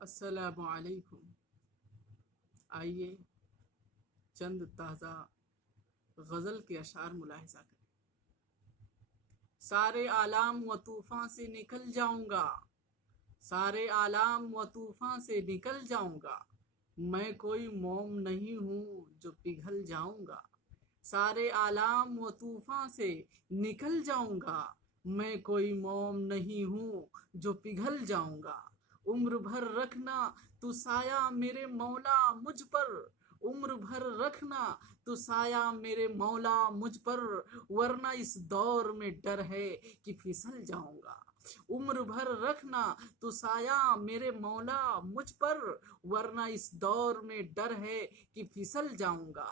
السلام علیکم۔ آئیے چند تازہ غزل کے اشعار ملاحظہ کریں۔ سارے عالم و طوفان سے نکل جاؤں گا، سارے عالم و طوفان سے نکل جاؤں گا، میں کوئی موم نہیں ہوں جو پگھل جاؤں گا۔ سارے عالم و طوفان سے نکل جاؤں گا، میں کوئی موم نہیں ہوں جو پگھل جاؤں گا۔ عمر بھر رکھنا تو سایہ میرے مولا مجھ پر، عمر بھر رکھنا تو سایہ میرے مولا مجھ پر، ورنہ اس دور میں ڈر ہے کہ پھسل جاؤں گا۔ عمر بھر رکھنا تو سایہ میرے مولا مجھ پر، ورنہ اس دور میں ڈر ہے کہ پھسل جاؤں گا۔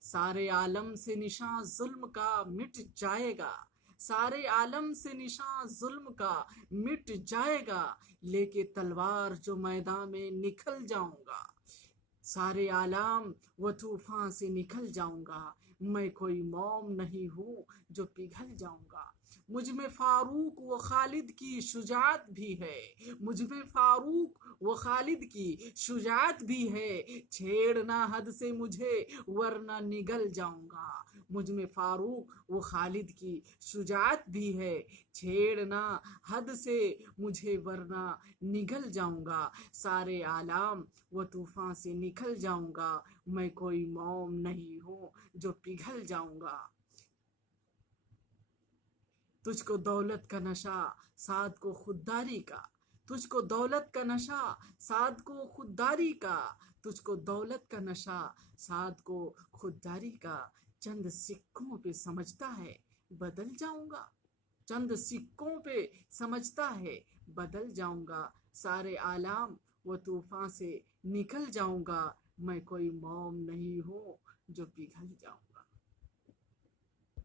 سارے عالم سے نشاں ظلم کا مٹ جائے گا، سارے عالم سے نشاں ظلم کا مٹ جائے گا، لے کے تلوار جو میدان میں نکل جاؤں گا۔ سارے عالم و طوفان سے نکل جاؤں گا، میں کوئی موم نہیں ہوں جو پگھل جاؤں گا۔ مجھ میں فاروق و خالد کی شجاعت بھی ہے، مجھ میں فاروق و خالد کی شجاعت بھی ہے، چھیڑنا حد سے مجھے ورنہ نگل جاؤں گا۔ مجھ میں فاروق و خالد کی شجاعت بھی ہے، چھیڑنا حد سے مجھے ورنہ نگل جاؤں گا۔ سارے عالم و طوفان سے نکل جاؤں گا، میں کوئی موم نہیں ہوں جو پگھل جاؤں گا۔ تجھ کو دولت کا نشہ سعد کو خودداری کا، تجھ کو دولت کا نشہ سعد کو خودداری کا، تجھ کو دولت کا نشہ سعد کو خودداری کا، چند سکوں پہ سمجھتا ہے بدل جاؤں گا، چند سکوں پہ سمجھتا ہے بدل جاؤں گا۔ سارے عالم و طوفان سے نکل جاؤں گا، میں کوئی موم نہیں ہوں جو پگھل جاؤں گا۔